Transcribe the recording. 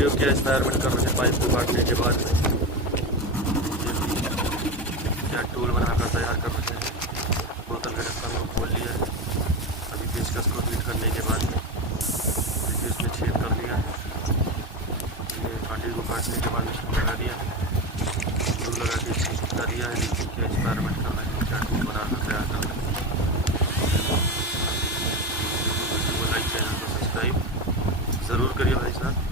Video क्या experiment कर रहे थे पाइप को काटने के बाद क्या टूल बनाकर तैयार कर रहे थे। बोतल का ढक्कन को खोल लिया है। अभी पेचकस को हीट करने के बाद देखिए इसमें छेद कर दिया है। ये कांटे को काटने के बाद इसको लगा दिया है, टूल लगा के छेद कर दिया है। देखिए क्या एक्सपेरिमेंट कर रहे हैं, क्या टूल बनाकर तैयार कर रहे हैं। वीडियो को लाइक, चैनल को सब्सक्राइब ज़रूर करिए भाई साहब।